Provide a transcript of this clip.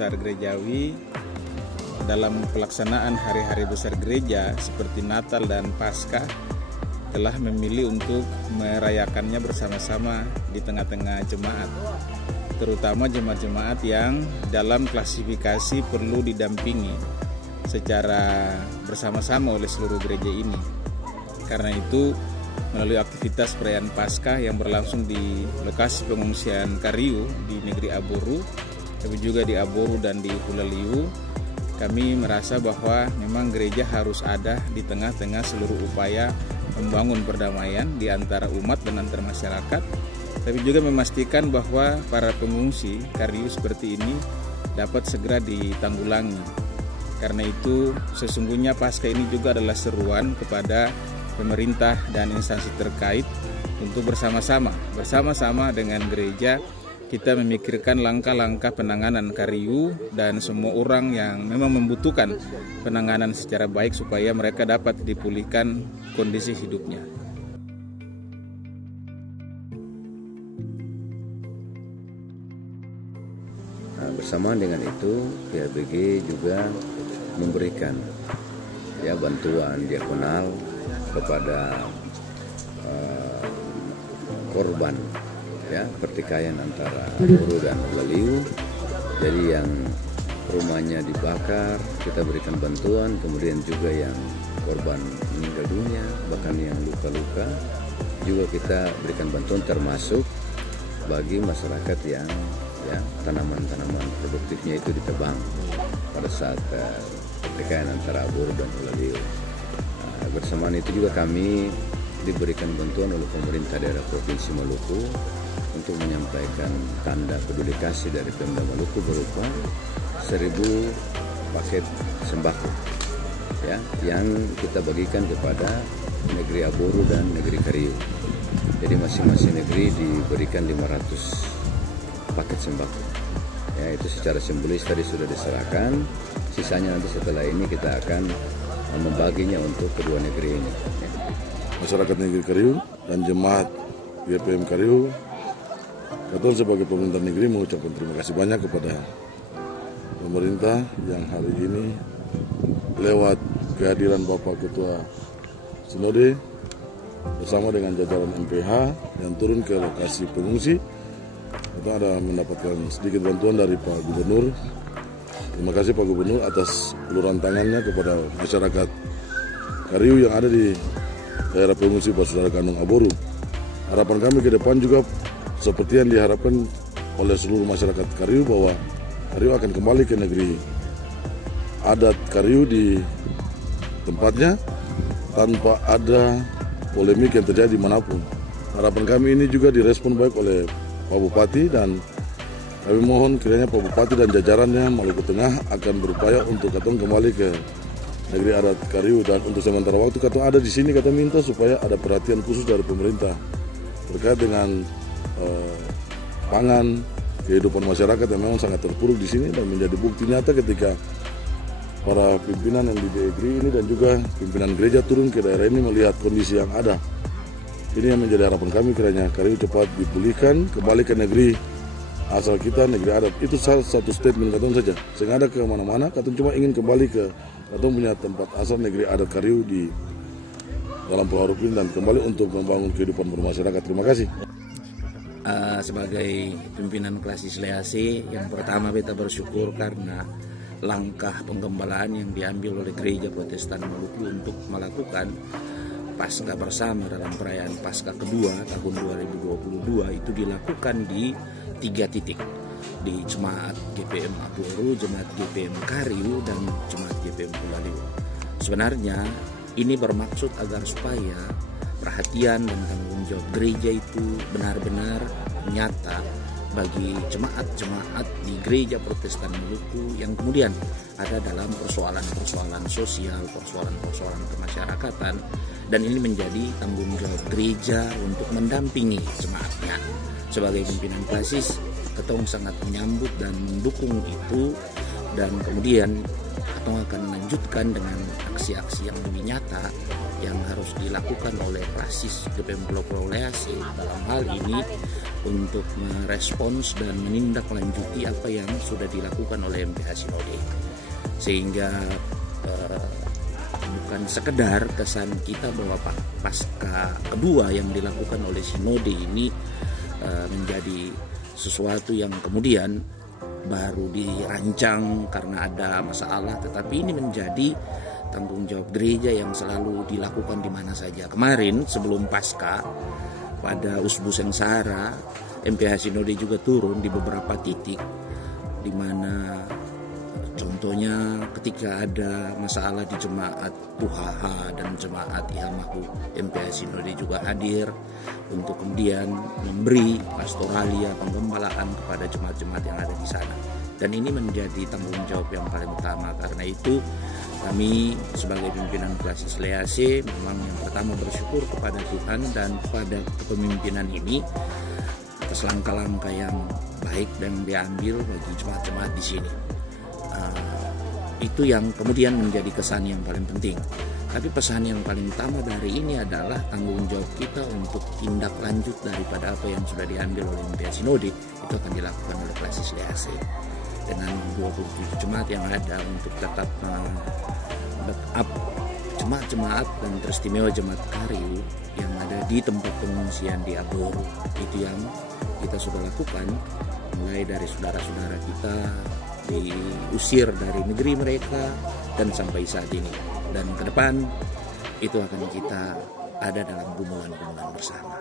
besar gerejawi dalam pelaksanaan hari-hari besar gereja seperti Natal dan Paskah telah memilih untuk merayakannya bersama-sama di tengah-tengah jemaat, terutama jemaat-jemaat yang dalam klasifikasi perlu didampingi secara bersama-sama oleh seluruh gereja ini. Karena itu, melalui aktivitas perayaan Paskah yang berlangsung di lokasi pengungsian Kariu di negeri Aboru, tapi juga di Aboru dan di Hulaliu, kami merasa bahwa memang gereja harus ada di tengah-tengah seluruh upaya membangun perdamaian di antara umat dan antar masyarakat, tapi juga memastikan bahwa para pengungsi Kariu seperti ini dapat segera ditanggulangi. Karena itu sesungguhnya Paskah ini juga adalah seruan kepada pemerintah dan instansi terkait untuk bersama-sama dengan gereja kita memikirkan langkah-langkah penanganan Kariu dan semua orang yang memang membutuhkan penanganan secara baik supaya mereka dapat dipulihkan kondisi hidupnya. Nah, bersamaan dengan itu, PHBG juga memberikan bantuan diakonal kepada korban pertikaian antara Aboru dan Hulaliu. Jadi yang rumahnya dibakar kita berikan bantuan, kemudian juga yang korban meninggal dunia, bahkan yang luka-luka juga kita berikan bantuan, termasuk bagi masyarakat yang tanaman-tanaman produktifnya itu ditebang pada saat pertikaian antara Aboru dan Hulaliu. Bersamaan itu juga kami diberikan bantuan oleh pemerintah daerah Provinsi Maluku untuk menyampaikan tanda peduli kasih dari Pemda Maluku berupa 1.000 paket sembako yang kita bagikan kepada negeri Aboru dan negeri Kariu. Jadi masing-masing negeri diberikan 500 paket sembako. Itu secara simbolis tadi sudah diserahkan. Sisanya nanti setelah ini kita akan membaginya untuk kedua negeri ini. Masyarakat negeri Kariu dan jemaat GPM Kariu, Ketua sebagai pemerintah negeri mengucapkan terima kasih banyak kepada pemerintah yang hari ini lewat kehadiran Bapak Ketua Sinode bersama dengan jajaran MPH yang turun ke lokasi pengungsi. Kita ada mendapatkan sedikit bantuan dari Pak Gubernur. Terima kasih Pak Gubernur atas uluran tangannya kepada masyarakat Kariu yang ada di daerah pengungsi Basudara Kandung Aboru. Harapan kami ke depan juga seperti yang diharapkan oleh seluruh masyarakat Kariu, bahwa Kariu akan kembali ke negeri adat Kariu di tempatnya tanpa ada polemik yang terjadi dimanapun. Harapan kami ini juga direspon baik oleh Pak Bupati, dan kami mohon kiranya Pak Bupati dan jajarannya Maluku Tengah akan berupaya untuk katong kembali ke negeri adat Kariu. Dan untuk sementara waktu katong ada di sini, katong minta supaya ada perhatian khusus dari pemerintah terkait dengan pangan, kehidupan masyarakat yang memang sangat terpuruk di sini, dan menjadi bukti nyata ketika para pimpinan yang di negeri ini dan juga pimpinan gereja turun ke daerah ini melihat kondisi yang ada. Ini yang menjadi harapan kami, kiranya Kariu cepat dipulihkan, kembali ke negeri asal kita, negeri adat. Itu salah satu statement katong saja. Sehingga ada ke mana-mana, katong cuma ingin kembali ke katong punya tempat asal negeri adat Kariu di dalam Pulau Rupin, dan kembali untuk membangun kehidupan bermasyarakat. Terima kasih. Sebagai pimpinan klasis Lease, yang pertama kita bersyukur karena langkah penggembalaan yang diambil oleh Gereja Protestan Maluku untuk melakukan Paskah bersama dalam perayaan Paskah kedua tahun 2022 itu dilakukan di 3 titik, di Jemaat GPM Aboru, Jemaat GPM Kariu, dan Jemaat GPM Hulaliu. Sebenarnya ini bermaksud agar supaya perhatian dan tanggung jawab gereja itu benar-benar nyata bagi jemaat-jemaat di Gereja Protestan Maluku yang kemudian ada dalam persoalan-persoalan sosial, persoalan-persoalan kemasyarakatan, dan ini menjadi tanggung jawab gereja untuk mendampingi jemaatnya. Sebagai pimpinan klasis, ketong sangat menyambut dan mendukung itu, dan kemudian atau akan melanjutkan dengan aksi-aksi yang lebih nyata yang harus dilakukan oleh Prasis GPM Pulau Lease dalam hal ini untuk merespons dan menindaklanjuti apa yang sudah dilakukan oleh MPH Sinode, sehingga bukan sekedar kesan kita bahwa pasca kedua yang dilakukan oleh Sinode ini menjadi sesuatu yang kemudian baru dirancang karena ada masalah, tetapi ini menjadi tanggung jawab gereja yang selalu dilakukan di mana saja. Kemarin sebelum Pasca pada Usbu Sengsara, MPH Sinode juga turun di beberapa titik, di mana contohnya ketika ada masalah di jemaat Tuhaha dan jemaat Ihamahu, MPH Sinode juga hadir untuk kemudian memberi pastoralia penggembalaan kepada jemaat-jemaat yang ada di sana. Dan ini menjadi tanggung jawab yang paling utama. Karena itu kami sebagai pimpinan Prasis Lease memang yang pertama bersyukur kepada Tuhan dan kepada kepemimpinan ini atas langkah-langkah yang baik dan diambil bagi jemaat-jemaat di sini. Itu yang kemudian menjadi kesan yang paling penting. Tapi pesan yang paling utama dari ini adalah tanggung jawab kita untuk tindak lanjut daripada apa yang sudah diambil oleh MPH Sinode itu akan dilakukan oleh Prasis Lease dengan 27 jemaat yang ada untuk tetap backup jemaat-jemaat dan teristimewa jemaat Kariu yang ada di tempat pengungsian di Aboru. Itu yang kita sudah lakukan, mulai dari saudara-saudara kita diusir dari negeri mereka dan sampai saat ini. Dan ke depan itu akan kita ada dalam gumulan-gumulan bersama.